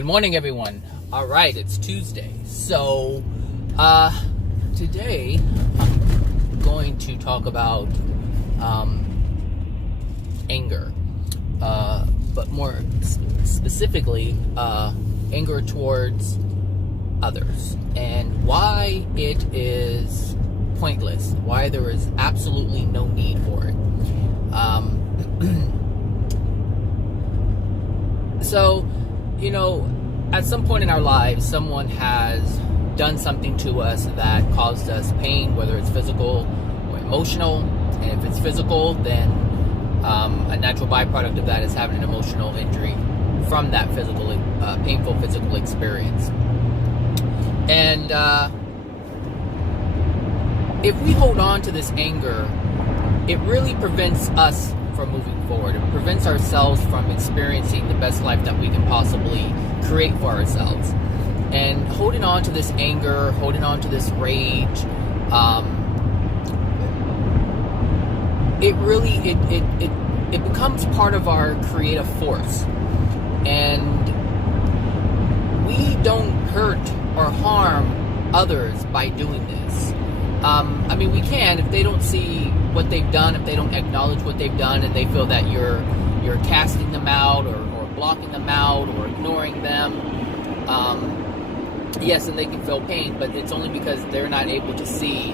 Good morning, everyone. All right, it's Tuesday. So, today I'm going to talk about anger, but more specifically, anger towards others, and why it is pointless, why there is absolutely no need for it. So, at some point in our lives, someone has done something to us that caused us pain, whether it's physical or emotional. And if it's physical, then a natural byproduct of that is having an emotional injury from that painful physical experience. And if we hold on to this anger, it really prevents us from moving forward. It prevents ourselves from experiencing the best life that we can possibly create for ourselves. And holding on to this anger, holding on to this rage, it becomes part of our creative force. And we don't hurt or harm others by doing this. We can if they don't see what they've done, if they don't acknowledge what they've done, and they feel that you're casting them out or blocking them out or ignoring them. Yes, and they can feel pain, but it's only because they're not able to see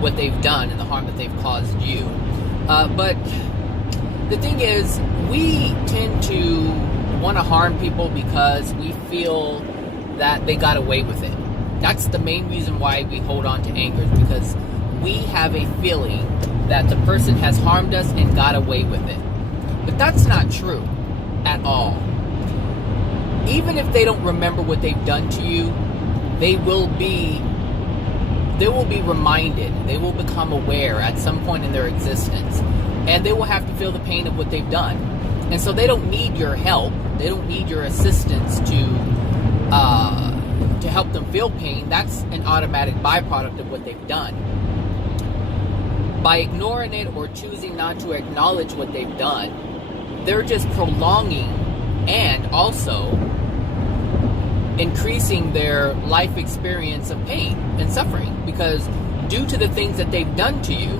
what they've done and the harm that they've caused you. But the thing is, we tend to want to harm people because we feel that they got away with it. That's the main reason why we hold on to anger, is because we have a feeling that the person has harmed us and got away with it. But that's not true at all. Even if they don't remember what they've done to you, they will be reminded, they will become aware at some point in their existence, and they will have to feel the pain of what they've done. And so they don't need your help, they don't need your assistance to help them feel pain. That's an automatic byproduct of what they've done. By ignoring it or choosing not to acknowledge what they've done, they're just prolonging and also increasing their life experience of pain and suffering, because due to the things that they've done to you,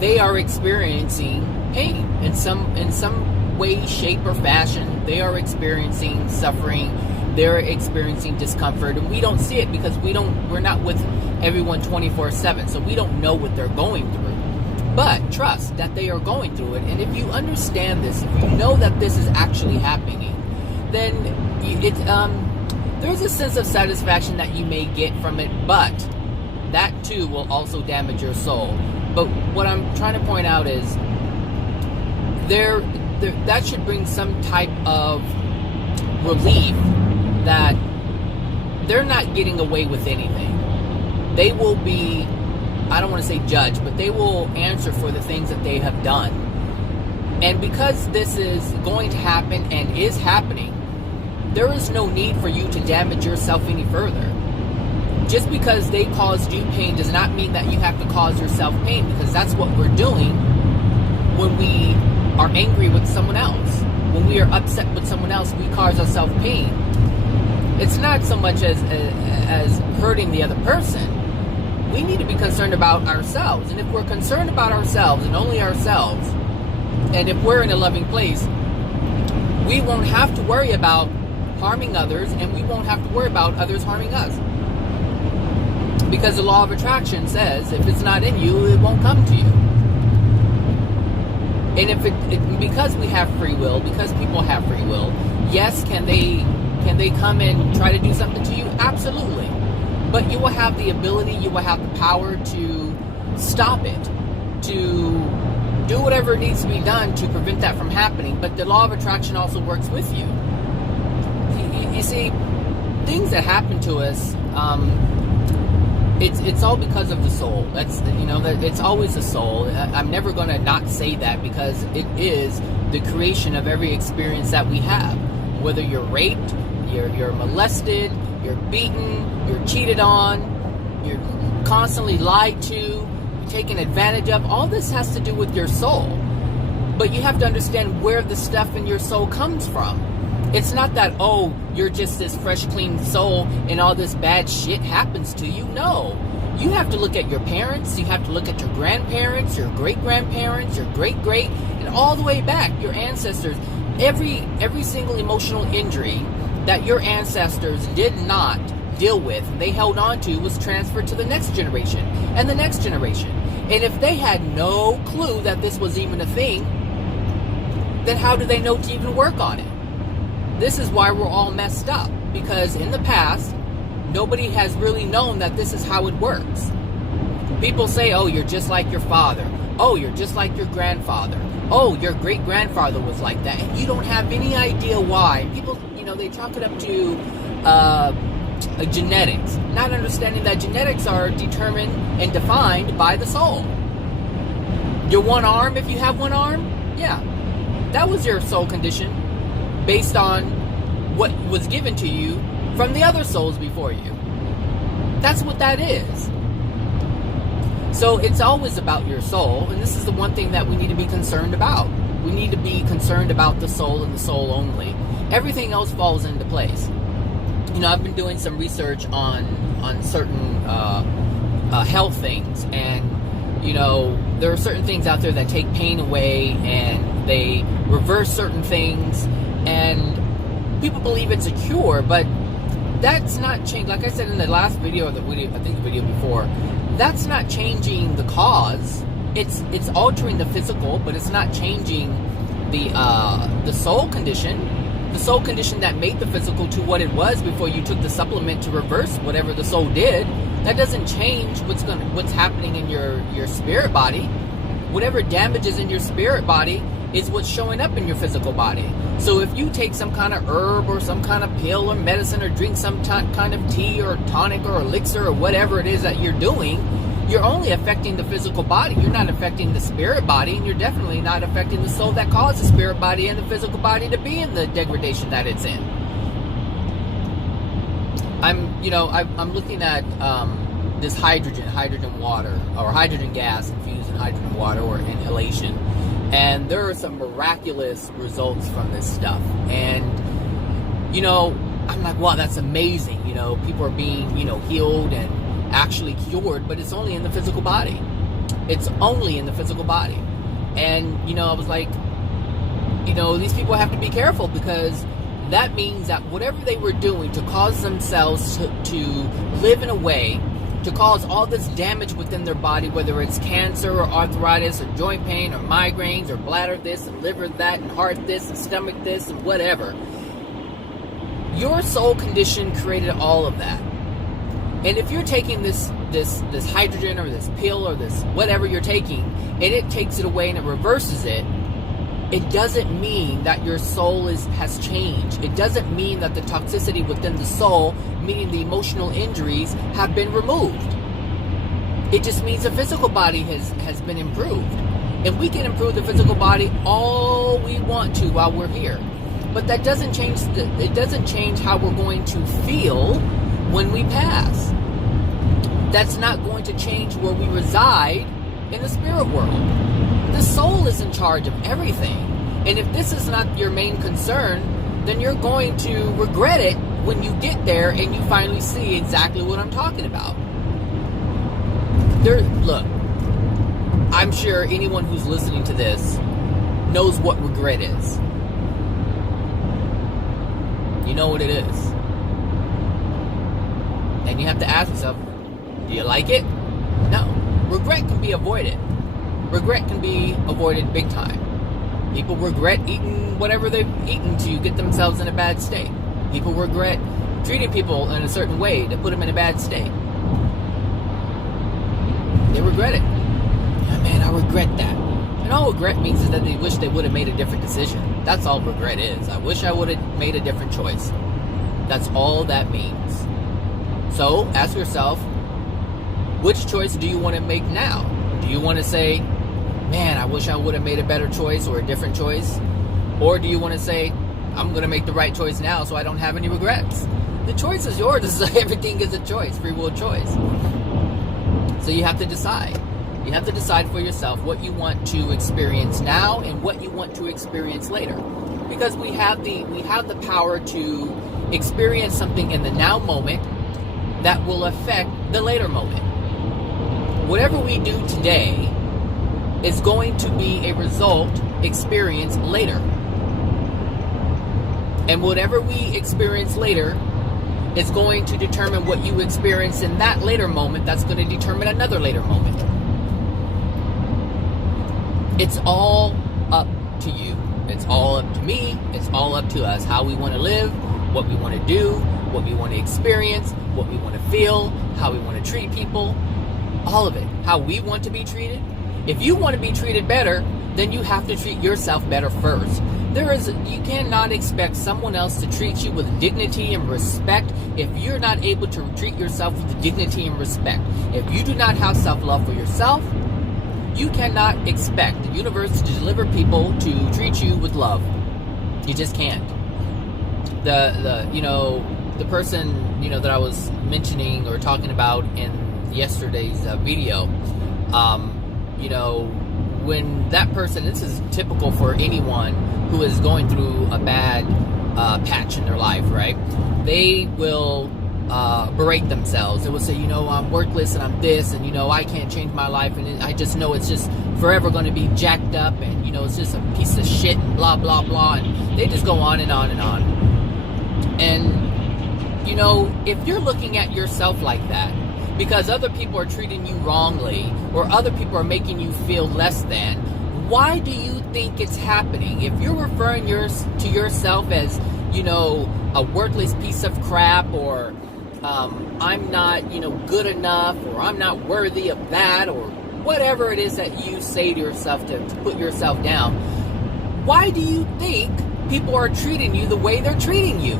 they are experiencing pain in some way, shape, or fashion. They are experiencing suffering. They're experiencing discomfort, and we don't see it because we're not with everyone 24/7, so we don't know what they're going through. But trust that they are going through it, and if you understand this, if you know that this is actually happening, then there's a sense of satisfaction that you may get from it, but that too will also damage your soul. But what I'm trying to point out is that should bring some type of relief that they're not getting away with anything. They will be, I don't want to say judged, but they will answer for the things that they have done. And because this is going to happen and is happening, there is no need for you to damage yourself any further. Just because they caused you pain does not mean that you have to cause yourself pain, because that's what we're doing when we are angry with someone else. When we are upset with someone else, we cause ourselves pain. It's not so much as hurting the other person. We need to be concerned about ourselves. And if we're concerned about ourselves and only ourselves, and if we're in a loving place, we won't have to worry about harming others, and we won't have to worry about others harming us. Because the law of attraction says, if it's not in you, it won't come to you. And because we have free will, because people have free will, yes, can they come and try to do something to you? Absolutely. But you will have the ability, you will have the power to stop it, to do whatever needs to be done to prevent that from happening. But the law of attraction also works with you. You see, things that happen to us, it's all because of the soul. It's always the soul. I'm never going to not say that, because it is the creation of every experience that we have. Whether you're raped, you're molested, you're beaten, you're cheated on, you're constantly lied to, you're taken advantage of. All this has to do with your soul. But you have to understand where the stuff in your soul comes from. It's not that, oh, you're just this fresh, clean soul and all this bad shit happens to you. No. You have to look at your parents, you have to look at your grandparents, your great-grandparents, your great-great, and all the way back, your ancestors. Every single emotional injury that your ancestors did not deal with, and they held on to, was transferred to the next generation and the next generation. And if they had no clue that this was even a thing, then how do they know to even work on it? This is why we're all messed up, because in the past, nobody has really known that this is how it works. People say, oh, you're just like your father. Oh, you're just like your grandfather. Oh, your great-grandfather was like that. And you don't have any idea why. People, they chalk it up to genetics. Not understanding that genetics are determined and defined by the soul. Your one arm, if you have one arm, yeah. That was your soul condition based on what was given to you from the other souls before you. That's what that is. So it's always about your soul, and this is the one thing that we need to be concerned about. We need to be concerned about the soul and the soul only. Everything else falls into place. I've been doing some research on certain health things, and there are certain things out there that take pain away, and they reverse certain things, and people believe it's a cure, but that's not change. Like I said in the last video, or the video before, that's not changing the cause. It's altering the physical, but it's not changing the soul condition. The soul condition that made the physical to what it was before you took the supplement to reverse whatever the soul did. That doesn't change what's happening in your spirit body. Whatever damages in your spirit body is what's showing up in your physical body. So if you take some kind of herb or some kind of pill or medicine or drink some kind of tea or tonic or elixir or whatever it is that you're doing, you're only affecting the physical body. You're not affecting the spirit body, and you're definitely not affecting the soul that caused the spirit body and the physical body to be in the degradation that it's in. I'm looking at this hydrogen water, or hydrogen gas infused in hydrogen water, or inhalation. And there are some miraculous results from this stuff. And, I'm like, wow, that's amazing. People are being, healed and actually cured, but it's only in the physical body. It's only in the physical body. And, I was like, these people have to be careful, because that means that whatever they were doing to cause themselves to live in a way to cause all this damage within their body, whether it's cancer or arthritis or joint pain or migraines or bladder this and liver that and heart this and stomach this and whatever. Your soul condition created all of that. And if you're taking this hydrogen or this pill or this whatever you're taking, and it takes it away and it reverses it, it doesn't mean that your soul has changed. It doesn't mean that the toxicity within the soul, meaning the emotional injuries, have been removed. It just means the physical body has been improved. And we can improve the physical body all we want to while we're here. But that doesn't change it doesn't change how we're going to feel when we pass. That's not going to change where we reside in the spirit world. The soul is in charge of everything. And if this is not your main concern, then you're going to regret it when you get there and you finally see exactly what I'm talking about. Look, I'm sure anyone who's listening to this knows what regret is. You know what it is. And you have to ask yourself, do you like it? No. Regret can be avoided. Regret can be avoided big time. People regret eating whatever they've eaten to get themselves in a bad state. People regret treating people in a certain way to put them in a bad state. They regret it. Oh, man, I regret that. And all regret means is that they wish they would have made a different decision. That's all regret is. I wish I would have made a different choice. That's all that means. So, ask yourself, which choice do you want to make now? Do you want to say, man, I wish I would have made a better choice or a different choice? Or do you want to say, I'm going to make the right choice now so I don't have any regrets? The choice is yours. Everything is a choice, free will choice. So you have to decide. You have to decide for yourself what you want to experience now and what you want to experience later. Because we have the power to experience something in the now moment that will affect the later moment. Whatever we do today is going to be a result experience later. And whatever we experience later is going to determine what you experience in that later moment. That's going to determine another later moment. It's all up to you. It's all up to me. It's all up to us. How we want to live, what we want to do, what we want to experience, what we want to feel, how we want to treat people. All of it. How we want to be treated. If you want to be treated better, then you have to treat yourself better first. You cannot expect someone else to treat you with dignity and respect if you're not able to treat yourself with dignity and respect. If you do not have self-love for yourself, you cannot expect the universe to deliver people to treat you with love. You just can't. The person, that I was mentioning or talking about in yesterday's video, when that person, this is typical for anyone who is going through a bad patch in their life, right? They will berate themselves. They will say, I'm worthless and I'm this, and I can't change my life, and I just know it's just forever going to be jacked up, and it's just a piece of shit, and blah blah blah, and they just go on and on and on. And if you're looking at yourself like that because other people are treating you wrongly or other people are making you feel less than, why do you think it's happening? If you're referring to yourself as, a worthless piece of crap, or I'm not, good enough, or I'm not worthy of that, or whatever it is that you say to yourself to put yourself down, why do you think people are treating you the way they're treating you?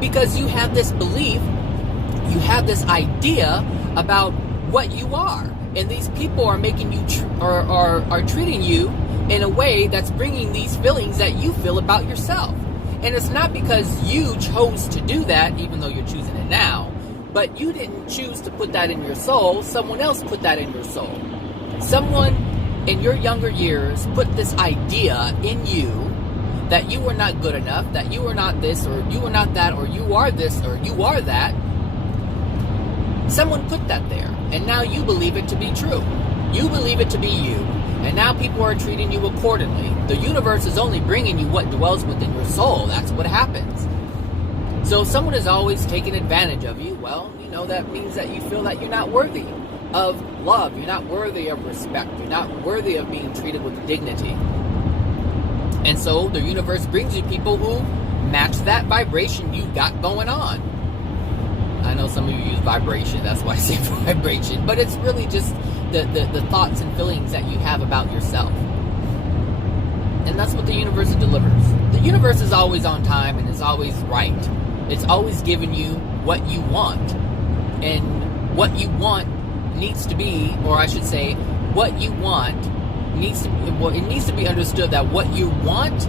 Because you have this belief, you have this idea about what you are. And these people are making you, are treating you in a way that's bringing these feelings that you feel about yourself. And it's not because you chose to do that, even though you're choosing it now, but you didn't choose to put that in your soul. Someone else put that in your soul. Someone in your younger years put this idea in you that you were not good enough, that you were not this, or you were not that, or you are this, or you are that. Someone put that there, and now you believe it to be true. You believe it to be you, and now people are treating you accordingly. The universe is only bringing you what dwells within your soul. That's what happens. So if someone is always taking advantage of you, well, that means that you feel that you're not worthy of love. You're not worthy of respect. You're not worthy of being treated with dignity. And so the universe brings you people who match that vibration you got going on. I know some of you use vibration, that's why I say vibration, but it's really just the thoughts and feelings that you have about yourself. And that's what the universe delivers. The universe is always on time and it's always right. It's always giving you what you want. And what you want needs to be, or I should say, what you want needs to be, well, it needs to be understood that what you want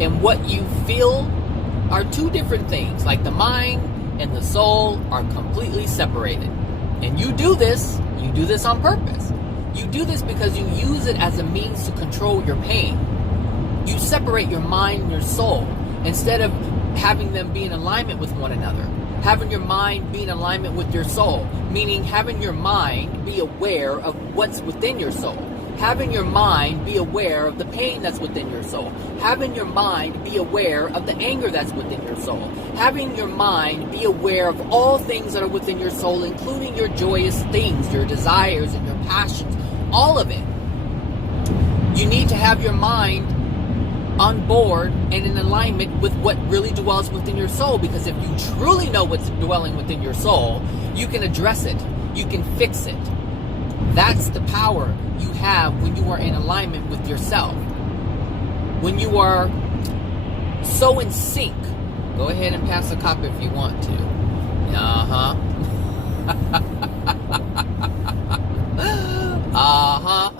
and what you feel are two different things. Like the mind and the soul are completely separated. And you do this on purpose. You do this because you use it as a means to control your pain. You separate your mind and your soul instead of having them be in alignment with one another. Having your mind be in alignment with your soul, meaning having your mind be aware of what's within your soul. Having your mind be aware of the pain that's within your soul. Having your mind be aware of the anger that's within your soul. Having your mind be aware of all things that are within your soul, including your joyous things, your desires and your passions, all of it. You need to have your mind on board and in alignment with what really dwells within your soul, because if you truly know what's dwelling within your soul, you can address it. You can fix it. That's the power you have when you are in alignment with yourself. When you are so in sync. Go ahead and pass a copy if you want to. Uh-huh. Uh-huh.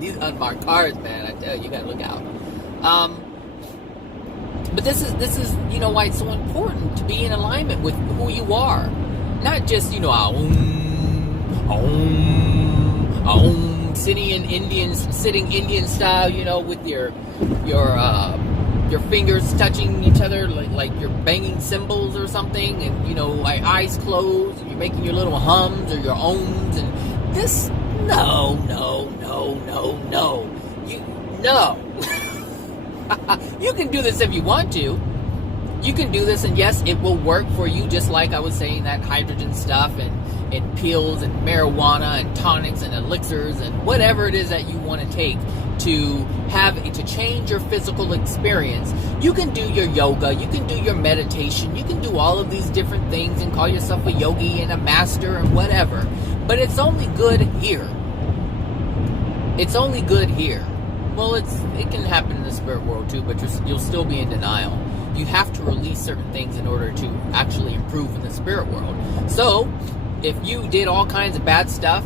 These unmarked cards, man, I tell you, you gotta look out. But this is why it's so important to be in alignment with who you are. Not just, sitting Indian style, you know, with your fingers touching each other like you're banging cymbals or something, and, you know, like eyes closed, and you're making your little hums or your ohms, and this, no. You can do this if you want to. You can do this, and yes, it will work for you, just like I was saying, that hydrogen stuff and pills and marijuana and tonics and elixirs and whatever it is that you want to take to change your physical experience. You can do your yoga, you can do your meditation, you can do all of these different things and call yourself a yogi and a master and whatever, but it's only good here. It's only good here. Well, it can happen in the spirit world too, but you'll still be in denial. You have to release certain things in order to actually improve in the spirit world. So, if you did all kinds of bad stuff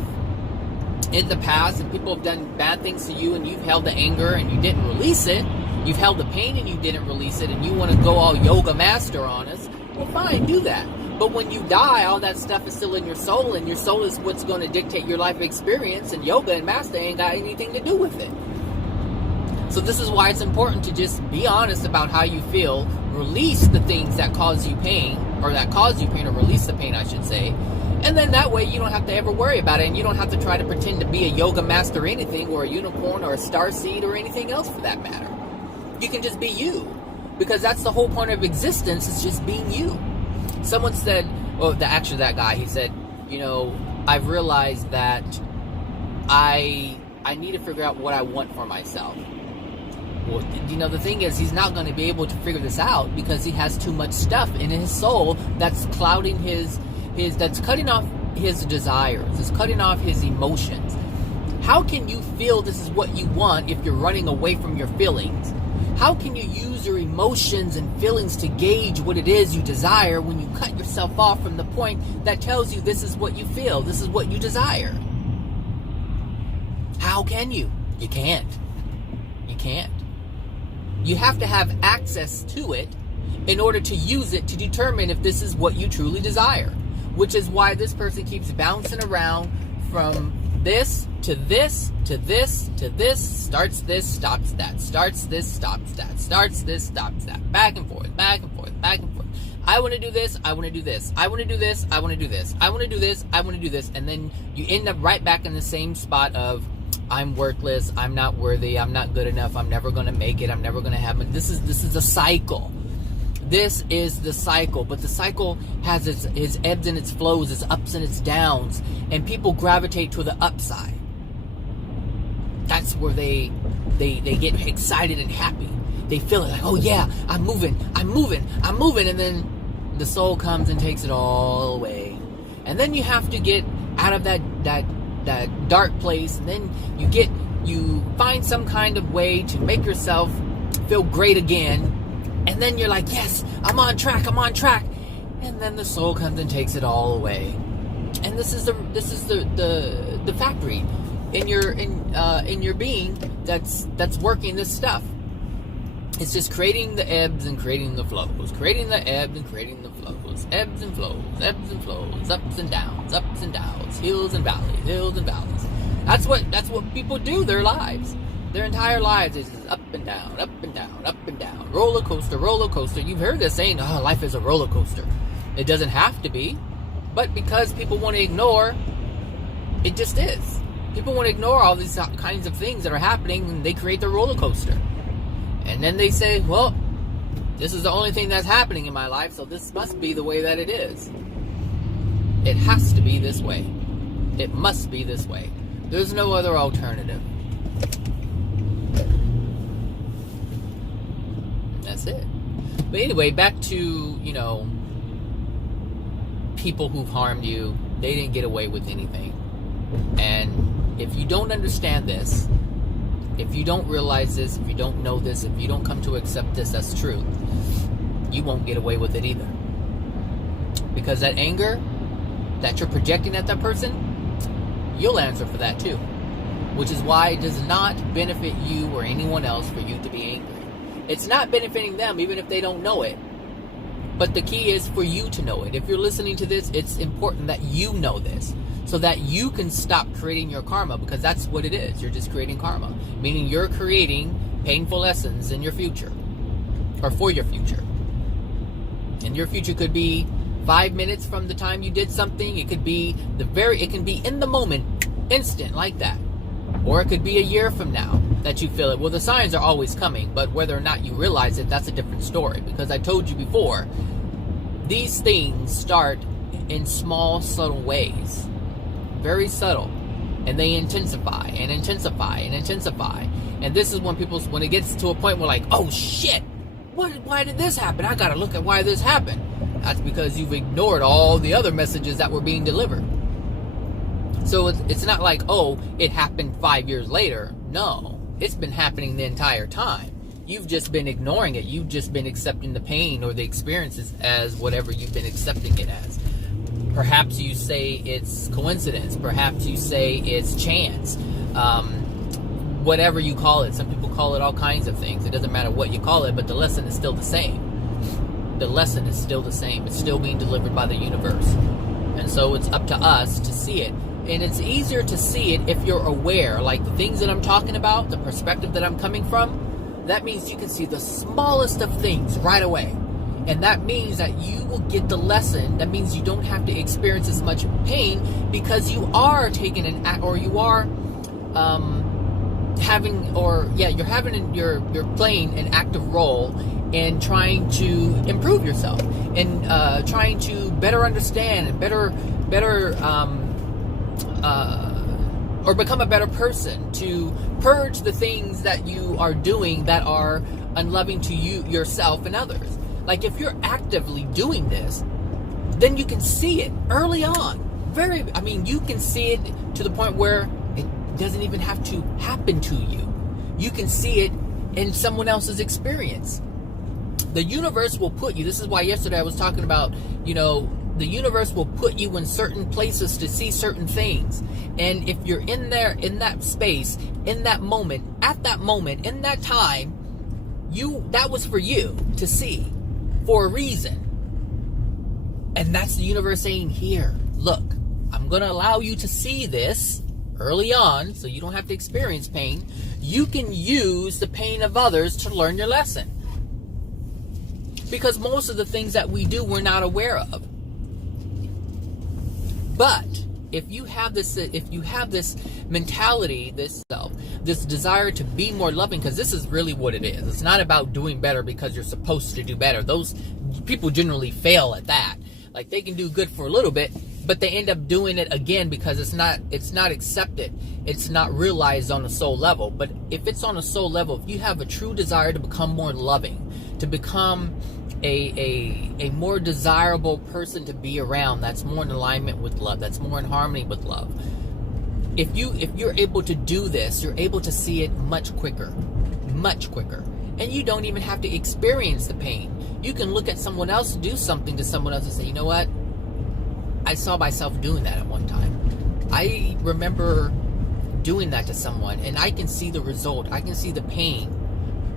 in the past, and people have done bad things to you, and you've held the anger and you didn't release it, you've held the pain and you didn't release it, and you want to go all yoga master on us, well, fine, do that. But when you die, all that stuff is still in your soul, and your soul is what's going to dictate your life experience, and yoga and master ain't got anything to do with it. So this is why it's important to just be honest about how you feel, release the things that cause you pain, or release the pain, I should say, and then that way you don't have to ever worry about it, and you don't have to try to pretend to be a yoga master or anything, or a unicorn, or a starseed, or anything else for that matter. You can just be you, because that's the whole point of existence, is just being you. Someone said, that guy, he said, you know, I've realized that I need to figure out what I want for myself. Well, you know, the thing is, he's not going to be able to figure this out because he has too much stuff in his soul that's clouding that's cutting off his desires, it's cutting off his emotions. How can you feel this is what you want if you're running away from your feelings? How can you use your emotions and feelings to gauge what it is you desire when you cut yourself off from the point that tells you this is what you feel, this is what you desire? How can you? You can't. You can't. You have to have access to it in order to use it to determine if this is what you truly desire. Which is why this person keeps bouncing around from this to this to this to this, starts this, stops that, starts this, stops that, starts this, stops that, back and forth, back and forth, back and forth. I want to do this, I want to do this, I want to do this, I want to do this, I want to do this, I want to do this, and then you end up right back in the same spot of, I'm worthless, I'm not worthy, I'm not good enough, I'm never going to make it, I'm never going to have it. This is a cycle. This is the cycle, but the cycle has its ebbs and its flows, its ups and its downs, and people gravitate to the upside. That's where they get excited and happy. They feel it like, oh yeah, I'm moving, and then the soul comes and takes it all away. And then you have to get out of that dark place, and then you find some kind of way to make yourself feel great again. And then you're like, yes, I'm on track. And then the soul comes and takes it all away. And this is the factory in your being that's working this stuff. It's just creating the ebbs and creating the flows, creating the ebbs and creating the flows, ebbs and flows, ups and downs, hills and valleys. That's what people do their lives. Their entire lives is up and down, roller coaster. You've heard this saying, oh, life is a roller coaster. It doesn't have to be, but because people want to ignore, it just is. People want to ignore all these kinds of things that are happening, and they create the roller coaster. And then they say, well, this is the only thing that's happening in my life, so this must be the way that it is. It has to be this way. It must be this way. There's no other alternative. That's it. But anyway, back to, people who've harmed you. They didn't get away with anything. And if you don't understand this, if you don't realize this, if you don't know this, if you don't come to accept this as truth, you won't get away with it either. Because that anger that you're projecting at that person, you'll answer for that too. Which is why it does not benefit you or anyone else for you to be angry. It's not benefiting them even if they don't know it. But the key is for you to know it. If you're listening to this, it's important that you know this. so that you can stop creating your karma, because that's what it is. You're just creating karma, meaning you're creating painful lessons in your future, or for your future. And your future could be 5 minutes from the time you did something. It could be it can be in the moment, instant, like that. Or it could be a year from now that you feel it. Well, the signs are always coming, but whether or not you realize it, that's a different story. Because I told you before, these things start in small, subtle ways. Very subtle. And they intensify and intensify and intensify. And this is when it gets to a point where, like, oh shit, why did this happen? I gotta look at why this happened. That's because you've ignored all the other messages that were being delivered. So it's not like, oh, it happened 5 years later. No, it's been happening the entire time. You've just been ignoring it. You've just been accepting the pain or the experiences as whatever you've been accepting it as. Perhaps you say it's coincidence. Perhaps you say it's chance. Whatever you call it. Some people call it all kinds of things. It doesn't matter what you call it, but the lesson is still the same. The lesson is still the same. It's still being delivered by the universe. And so it's up to us to see it. And it's easier to see it if you're aware. Like the things that I'm talking about, the perspective that I'm coming from, that means you can see the smallest of things right away. And that means that you will get the lesson. That means you don't have to experience as much pain, because you are taking an act, or you are you're playing an active role in trying to improve yourself, and trying to better understand and better or become a better person, to purge the things that you are doing that are unloving to you, yourself, and others. Like if you're actively doing this, then you can see it early on. You can see it to the point where it doesn't even have to happen to you. You can see it in someone else's experience. The universe will put you, this is why yesterday I was talking about, the universe will put you in certain places to see certain things. And if you're in there, in that space, in that moment, at that moment, in that time, that was for you to see for a reason. And that's the universe saying, here, look, I'm going to allow you to see this early on so you don't have to experience pain. You can use the pain of others to learn your lesson. Because most of the things that we do, we're not aware of. But if you have this mentality, this desire to be more loving, because this is really what it is. It's not about doing better because you're supposed to do better. Those people generally fail at that. Like they can do good for a little bit, but they end up doing it again because it's not accepted. It's not realized on a soul level. But if it's on a soul level, if you have a true desire to become more loving, to become a more desirable person to be around, that's more in alignment with love, that's more in harmony with love. If you're able to do this, you're able to see it much quicker. And you don't even have to experience the pain. You can look at someone else, do something to someone else and say, you know what? I saw myself doing that at one time. I remember doing that to someone, and I can see the result. I can see the pain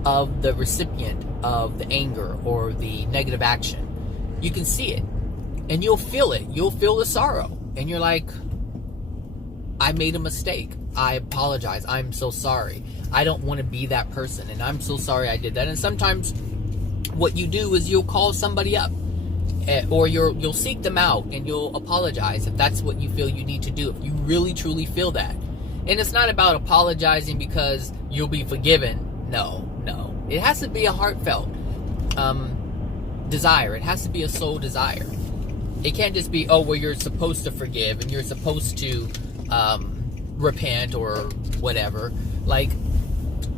of the recipient of the anger or the negative action. You can see it, and you'll feel it. You'll feel the sorrow, and you're like, I made a mistake. I apologize. I'm so sorry. I don't want to be that person, and I'm so sorry I did that. And sometimes what you do is you'll call somebody up, or you'll seek them out, and you'll apologize if that's what you feel you need to do, if you really truly feel that. And it's not about apologizing because you'll be forgiven. No. It has to be a heartfelt desire. It has to be a soul desire. It can't just be, you're supposed to forgive and you're supposed to repent or whatever. Like,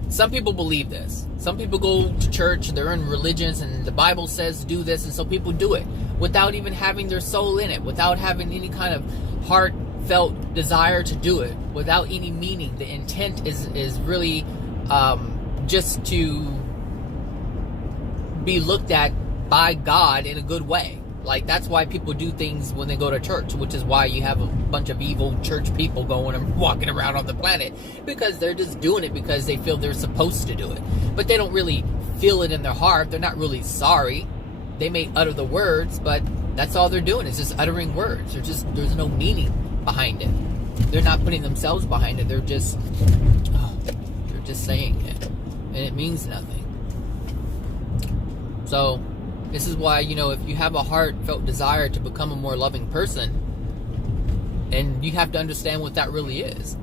some people believe this. Some people go to church, they're in religions, and the Bible says do this, and so people do it without even having their soul in it, without having any kind of heartfelt desire to do it, without any meaning. The intent is really just to be looked at by God in a good way. Like, that's why people do things when they go to church, which is why you have a bunch of evil church people going and walking around on the planet, because they're just doing it because they feel they're supposed to do it. But they don't really feel it in their heart. They're not really sorry. They may utter the words, but that's all they're doing is just uttering words. There's no meaning behind it. They're not putting themselves behind it. They're just saying it, and it means nothing. So this is why, if you have a heartfelt desire to become a more loving person, and you have to understand what that really is.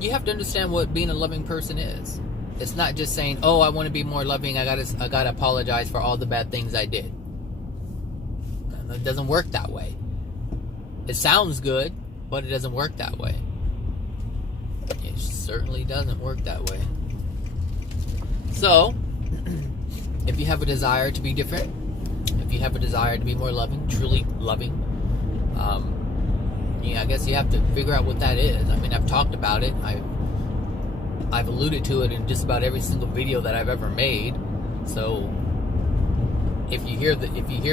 You have to understand what being a loving person is. It's not just saying, oh, I want to be more loving, I gotta apologize for all the bad things I did. It doesn't work that way. It sounds good, but it doesn't work that way. It certainly doesn't work that way. So, if you have a desire to be different, if you have a desire to be more loving, truly loving, I guess you have to figure out what that is. I mean, I've talked about it. I've alluded to it in just about every single video that I've ever made. So if you hear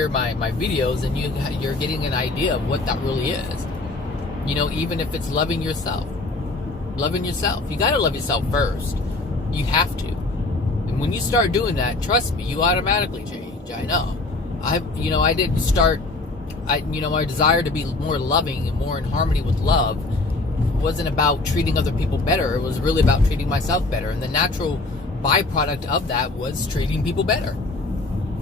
my videos, then you're getting an idea of what that really is. Even if it's loving yourself. Loving yourself. You gotta love yourself first. You have to. And when you start doing that, trust me, you automatically change. I know. I didn't start. My desire to be more loving and more in harmony with love wasn't about treating other people better. It was really about treating myself better. And the natural byproduct of that was treating people better.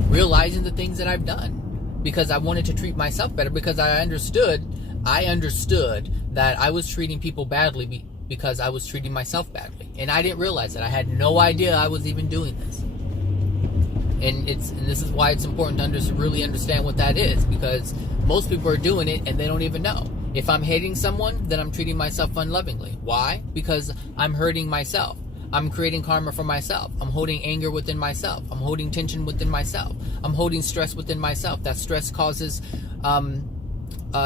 Realizing the things that I've done. Because I wanted to treat myself better. Because I understood that I was treating people badly because I was treating myself badly. And I didn't realize that. I had no idea I was even doing this. And this is why it's important to really understand what that is, because most people are doing it and they don't even know. If I'm hating someone, then I'm treating myself unlovingly. Why? Because I'm hurting myself. I'm creating karma for myself. I'm holding anger within myself. I'm holding tension within myself. I'm holding stress within myself. That stress causes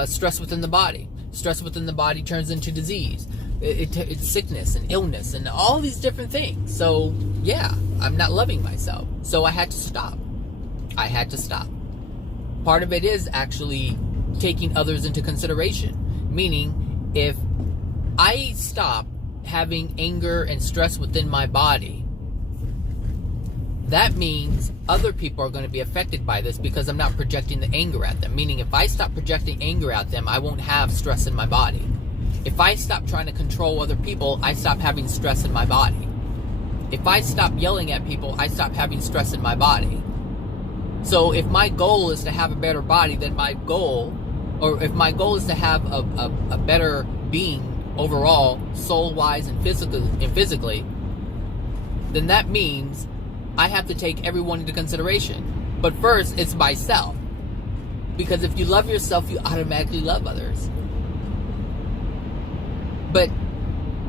stress within the body. Stress within the body turns into disease. It's sickness and illness and all these different things. So, yeah, I'm not loving myself. So I had to stop. Part of it is actually taking others into consideration. Meaning, if I stop having anger and stress within my body, that means other people are going to be affected by this because I'm not projecting the anger at them. Meaning, if I stop projecting anger at them, I won't have stress in my body. If I stop trying to control other people, I stop having stress in my body. If I stop yelling at people, I stop having stress in my body. So if my goal is to have a better body, then if my goal is to have a better being overall, soul-wise and physically, then that means I have to take everyone into consideration. But first, it's myself. Because if you love yourself, you automatically love others. But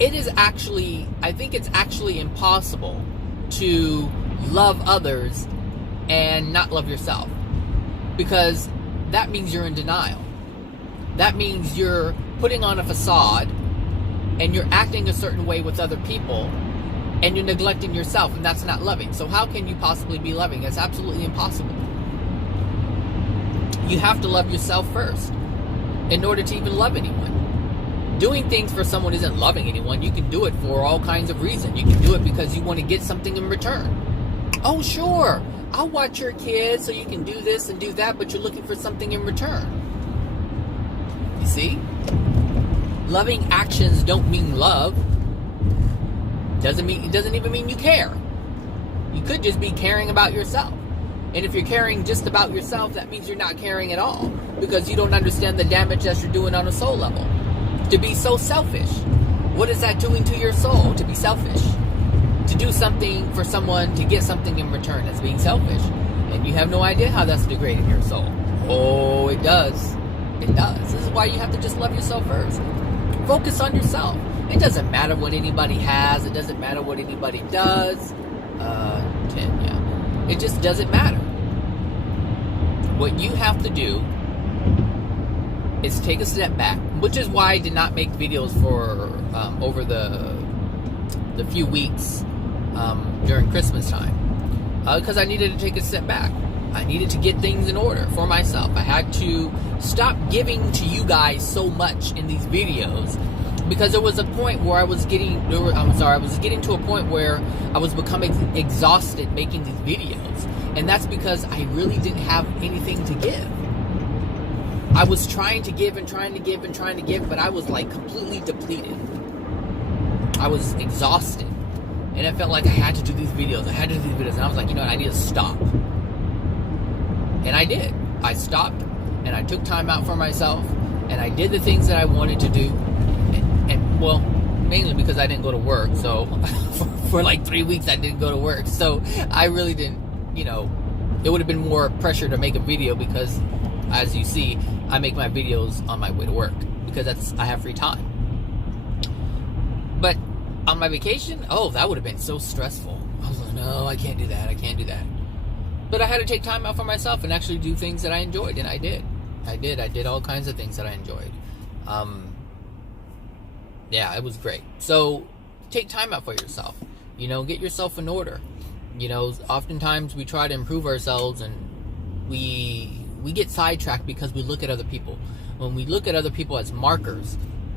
I think it's actually impossible to love others and not love yourself. Because that means you're in denial. That means you're putting on a facade and you're acting a certain way with other people and you're neglecting yourself, and that's not loving. So how can you possibly be loving? It's absolutely impossible. You have to love yourself first in order to even love anyone. Doing things for someone isn't loving anyone. You can do it for all kinds of reasons. You can do it because you want to get something in return. Oh, sure, I'll watch your kids so you can do this and do that, but you're looking for something in return. You see? Loving actions don't mean love. It doesn't even mean you care. You could just be caring about yourself. And if you're caring just about yourself, that means you're not caring at all, because you don't understand the damage that you're doing on a soul level. To be so selfish. What is that doing to your soul, to be selfish? To do something for someone to get something in return, that's being selfish. And you have no idea how that's degrading your soul. Oh, it does. It does. This is why you have to just love yourself first. Focus on yourself. It doesn't matter what anybody has. It doesn't matter what anybody does. 10, yeah. It just doesn't matter. What you have to do is take a step back, which is why I did not make videos for over the few weeks during Christmas time, because I needed to take a step back. I needed to get things in order for myself. I had to stop giving to you guys so much in these videos, because there was a point where I was getting to a point where I was becoming exhausted making these videos, and that's because I really didn't have anything to give. I was trying to give and trying to give and trying to give, but I was like completely depleted. I was exhausted. And it felt like I had to do these videos. And I was like, you know what, I need to stop. And I did. I stopped and I took time out for myself and I did the things that I wanted to do. And well, mainly because I didn't go to work. So for like 3 weeks I didn't go to work. So I really didn't, you know, it would have been more pressure to make a video because, as you see, I make my videos on my way to work because I have free time. But on my vacation, oh, that would have been so stressful. I was like, no, I can't do that. But I had to take time out for myself and actually do things that I enjoyed, and I did. I did all kinds of things that I enjoyed. Yeah, it was great. So take time out for yourself. You know, get yourself in order. You know, oftentimes we try to improve ourselves and we get sidetracked because we look at other people. When we look at other people as markers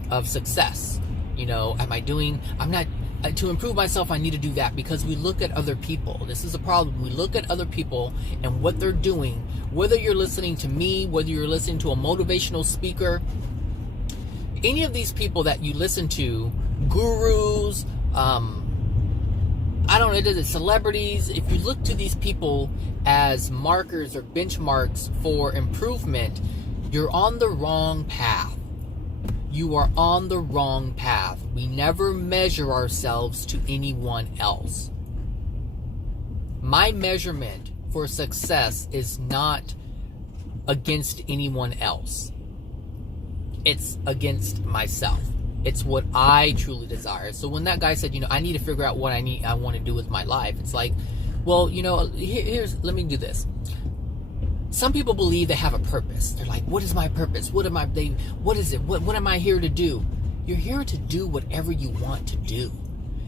of success, you know, to improve myself, I need to do that, because we look at other people. This is a problem. We look at other people and what they're doing, whether you're listening to me, whether you're listening to a motivational speaker, any of these people that you listen to, gurus, I don't know, celebrities, if you look to these people as markers or benchmarks for improvement, you're on the wrong path. You are on the wrong path. We never measure ourselves to anyone else. My measurement for success is not against anyone else. It's against myself. It's what I truly desire. So when that guy said, you know, I need to figure out what I want to do with my life, it's like, well, you know, let me do this. Some people believe they have a purpose. They're like, what is my purpose? What is it? What am I here to do? You're here to do whatever you want to do.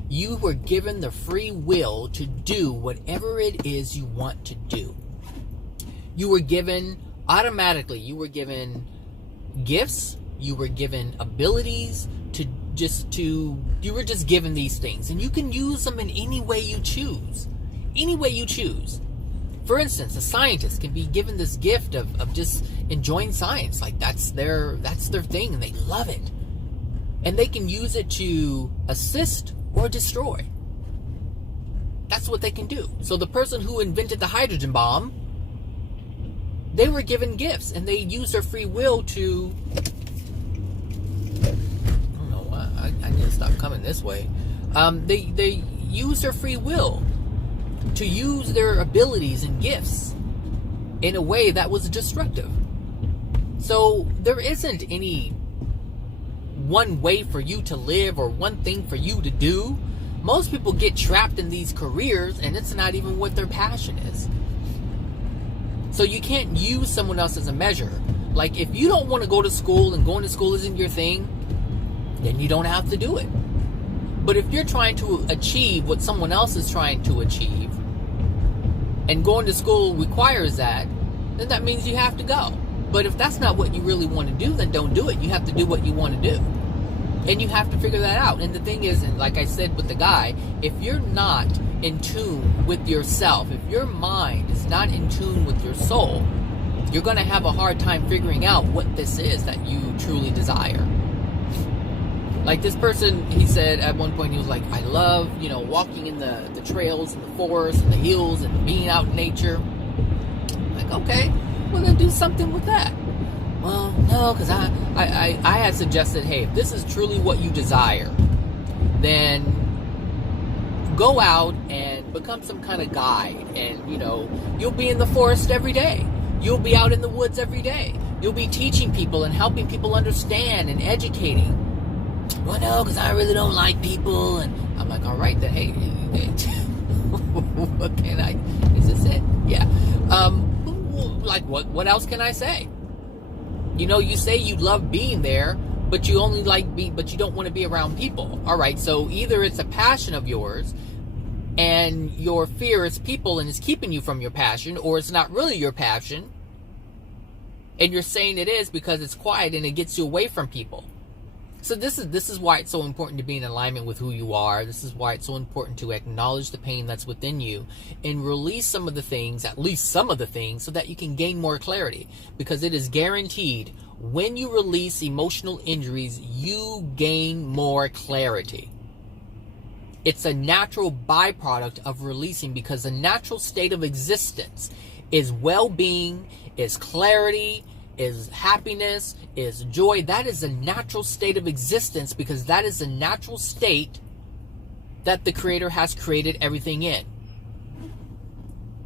You were given the free will to do whatever it is you want to do. You were given gifts, you were given abilities you were just given these things, and you can use them in any way you choose. Any way you choose. For instance, a scientist can be given this gift of just enjoying science. Like that's their thing, and they love it. And they can use it to assist or destroy. That's what they can do. So the person who invented the hydrogen bomb, they were given gifts, and they used their free will to... I don't know why. I need to stop coming this way. They used their free will to use their abilities and gifts in a way that was destructive. So there isn't any one way for you to live or one thing for you to do. Most people get trapped in these careers and it's not even what their passion is. So you can't use someone else as a measure. Like if you don't want to go to school and going to school isn't your thing, then you don't have to do it. But if you're trying to achieve what someone else is trying to achieve, and going to school requires that, then that means you have to go. But if that's not what you really want to do, then don't do it. You have to do what you want to do. And you have to figure that out. And the thing is, and like I said with the guy, if you're not in tune with yourself, if your mind is not in tune with your soul, you're going to have a hard time figuring out what this is that you truly desire. Like this person, he said at one point, he was like, I love, you know, walking in the trails and the forest and the hills and being out in nature. I'm like, okay, well then do something with that. Well, no, because I had suggested, hey, if this is truly what you desire, then go out and become some kind of guide. And, you know, you'll be in the forest every day. You'll be out in the woods every day. You'll be teaching people and helping people understand and educating. Well, no, because I really don't like people. And I'm like, all right, then, hey, what can I, is this it? Yeah. Like, what else can I say? You know, you say you love being there, but you only but you don't want to be around people. All right, so either it's a passion of yours, and your fear is people and is keeping you from your passion, or it's not really your passion, and you're saying it is because it's quiet and it gets you away from people. So this is why it's so important to be in alignment with who you are. This is why it's so important to acknowledge the pain that's within you and release some of the things, at least some of the things, so that you can gain more clarity. Because it is guaranteed, when you release emotional injuries, you gain more clarity. It's a natural byproduct of releasing, because the natural state of existence is well-being, is clarity, is happiness, is joy. That is a natural state of existence, because that is the natural state that the Creator has created everything in.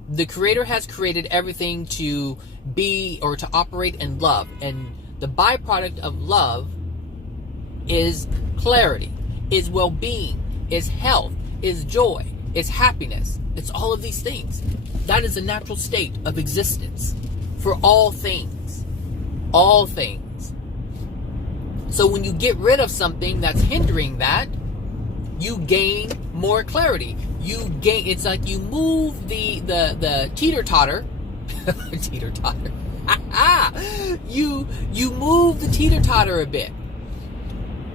The Creator has created everything to be or to operate in love. And the byproduct of love is clarity, is well-being, is health, is joy, is happiness. It's all of these things. That is a natural state of existence for all things. All things. So when you get rid of something that's hindering that, you gain more clarity. You gain, it's like you move the teeter-totter. Teeter-totter. You move the teeter-totter a bit.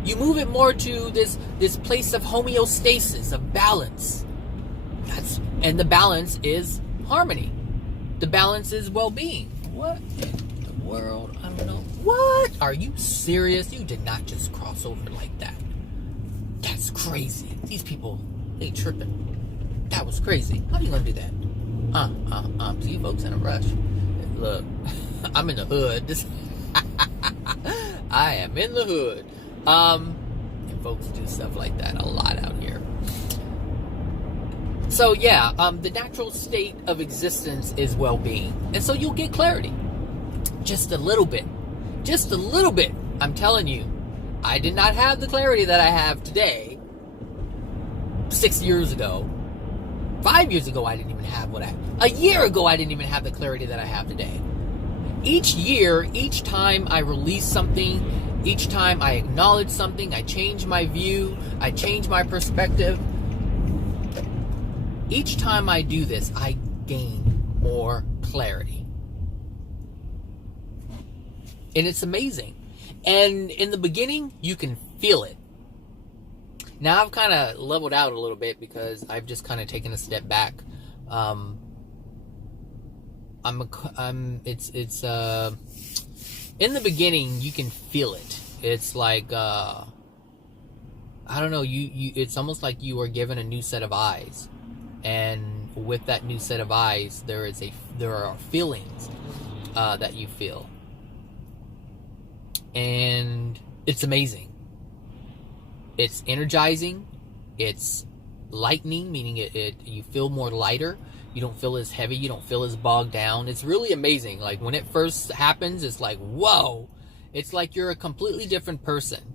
You move it more to this place of homeostasis, of balance. And the balance is harmony. The balance is well-being. What in the world? I don't know. What? Are you serious? You did not just cross over like that. That's crazy. These people, they tripping. That was crazy. How are you gonna do that? So you folks in a rush. Look, I'm in the hood. I am in the hood. And folks do stuff like that a lot out here. So yeah, the natural state of existence is well-being. And so you'll get clarity. Just a little bit. Just a little bit. I'm telling you, I did not have the clarity that I have today 6 years ago. 5 years ago, I didn't even have a year ago, I didn't even have the clarity that I have today. Each year, each time I release something, each time I acknowledge something, I change my view, I change my perspective. Each time I do this, I gain more clarity. And it's amazing. And in the beginning, you can feel it. Now I've kind of leveled out a little bit because I've just kind of taken a step back. In the beginning, you can feel it. It's like, I don't know, it's almost like you are given a new set of eyes. And with that new set of eyes, there are feelings that you feel. And it's amazing. It's energizing. It's lightening, meaning you feel more lighter. You don't feel as heavy. You don't feel as bogged down. It's really amazing. Like when it first happens, it's like, whoa. It's like you're a completely different person.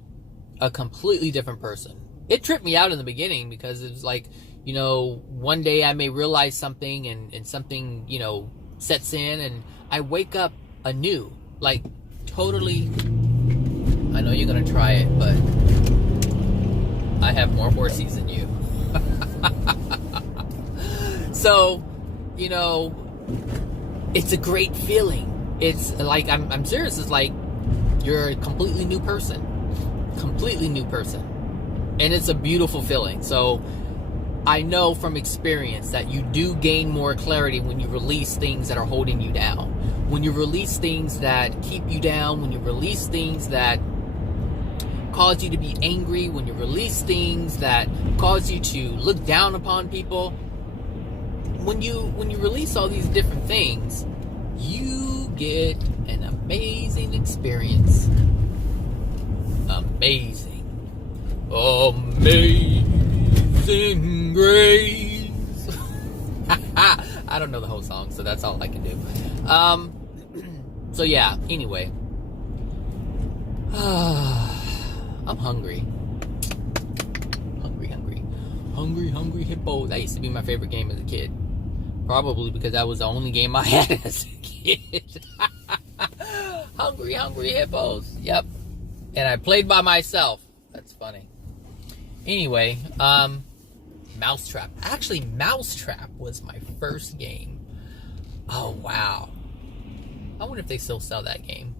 A completely different person. It tripped me out in the beginning because it was like, one day I may realize something and something, sets in and I wake up anew. Like totally. I know you're going to try it, but I have more horsies than you. So, it's a great feeling. It's like, I'm serious. It's like you're a completely new person. Completely new person. And it's a beautiful feeling. So I know from experience that you do gain more clarity when you release things that are holding you down. When you release things that keep you down. When you release things that cause you to be angry, when you release things that cause you to look down upon people, when you release all these different things, you get an amazing experience. Amazing grace. I don't know the whole song, so that's all I can do. So yeah, anyway. I'm hungry. Hungry hippo. That used to be my favorite game as a kid. Probably because that was the only game I had as a kid. Hungry hippos. Yep. And I played by myself. That's funny. Anyway, Mousetrap. Actually, Mousetrap was my first game. Oh, wow. I wonder if they still sell that game.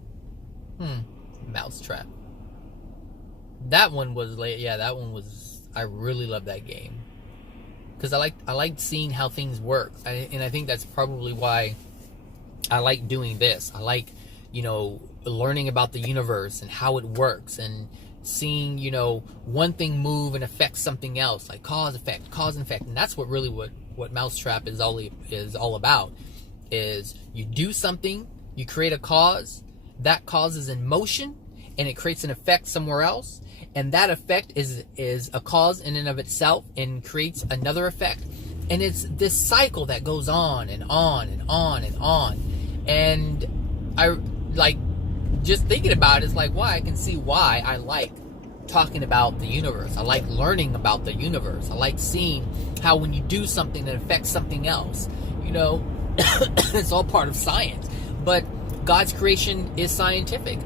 Mousetrap. That one was late. Yeah, that one was. I really love that game because I like seeing how things work, and I think that's probably why I like doing this. I like, learning about the universe and how it works, and seeing, one thing move and affect something else, like cause and effect. And that's what really what Mousetrap is all about. Is you do something, you create a cause, that cause is in motion, and it creates an effect somewhere else, and that effect is a cause in and of itself and creates another effect, and it's this cycle that goes on and on and on and on. And I like just thinking about it, it's like, why I can see why I like talking about the universe. I like learning about the universe. I like seeing how when you do something that affects something else, it's all part of science. But God's creation is scientific.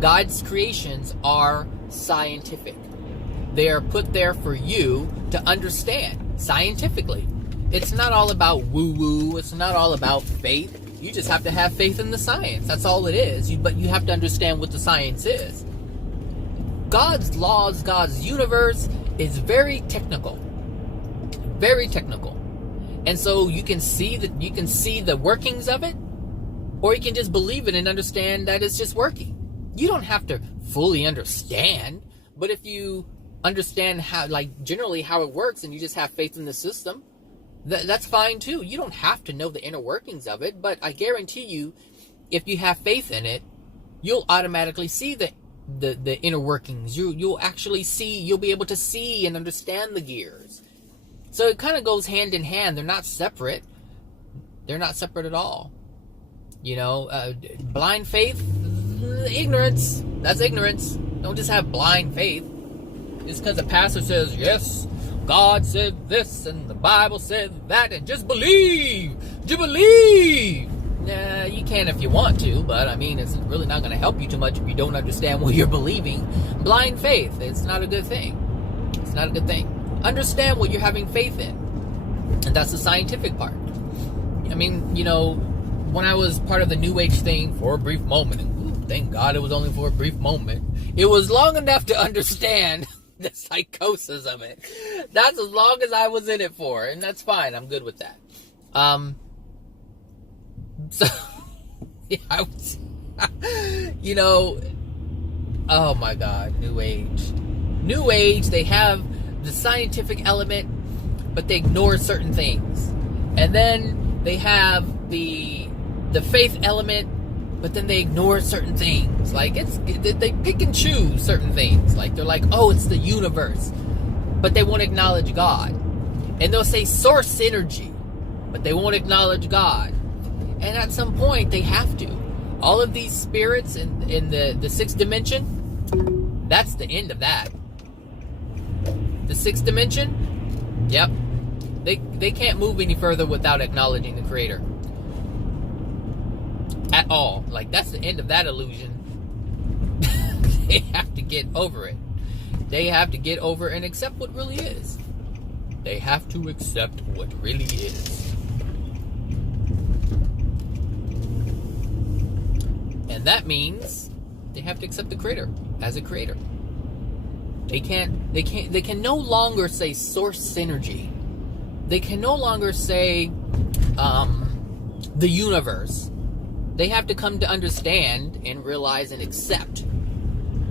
God's creations are scientific. They are put there for you to understand scientifically. It's not all about woo-woo. It's not all about faith. You just have to have faith in the science. That's all it is. But you have to understand what the science is. God's laws, God's universe is very technical. Very technical. And so you can see the workings of it, or you can just believe it and understand that it's just working. You don't have to fully understand, but if you understand generally how it works, and you just have faith in the system, that's fine too. You don't have to know the inner workings of it, but I guarantee you, if you have faith in it, you'll automatically see the inner workings. You'll actually see, you'll be able to see and understand the gears. So it kind of goes hand in hand. They're not separate. They're not separate at all. Blind faith, ignorance. That's ignorance. Don't just have blind faith. Just because the pastor says, yes, God said this and the Bible said that, and just believe. Just believe. Nah, you can if you want to, but it's really not going to help you too much if you don't understand what you're believing. Blind faith, it's not a good thing. It's not a good thing. Understand what you're having faith in. And that's the scientific part. When I was part of the New Age thing for a brief moment, and thank God it was only for a brief moment, it was long enough to understand the psychosis of it. That's as long as I was in it for, and that's fine. I'm good with that. So, yeah, oh my God, New Age. New Age, they have the scientific element, but they ignore certain things. And then they have the faith element, but then they ignore certain things. Like, they pick and choose certain things. Like, they're like, oh, it's the universe, but they won't acknowledge God. And they'll say source energy, but they won't acknowledge God. And at some point, they have to. All of these spirits in the sixth dimension, that's the end of that. The sixth dimension, yep. They can't move any further without acknowledging the Creator. At all. Like, that's the end of that illusion. They have to get over it. They have to get over and accept what really is. They have to accept what really is. And that means they have to accept the Creator as a creator. They can no longer say source synergy. They can no longer say the universe. They have to come to understand and realize and accept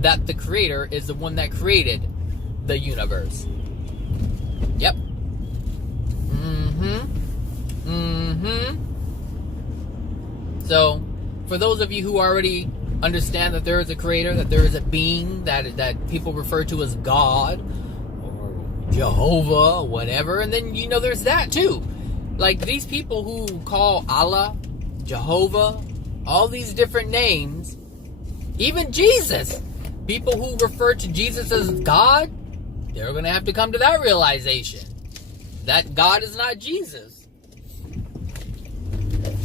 that the Creator is the one that created the universe. Yep. So, for those of you who already understand that there is a Creator, that there is a being that people refer to as God or Jehovah, whatever, and then there's that too. Like, these people who call Allah, Jehovah, all these different names, even Jesus, people who refer to Jesus as God, they're going to have to come to that realization that God is not Jesus.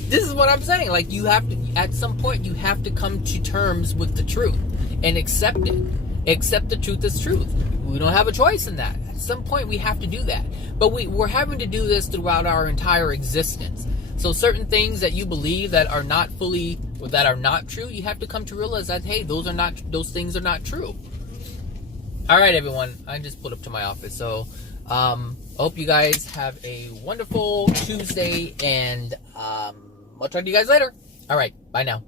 This is what I'm saying. Like, you have to, at some point, you have to come to terms with the truth and accept it. Accept the truth as truth. We don't have a choice in that. At some point, we have to do that. But we're having to do this throughout our entire existence. So certain things that you believe that are not true, you have to come to realize that, hey, those things are not true. All right, everyone. I just pulled up to my office. So, hope you guys have a wonderful Tuesday, and I'll talk to you guys later. All right. Bye now.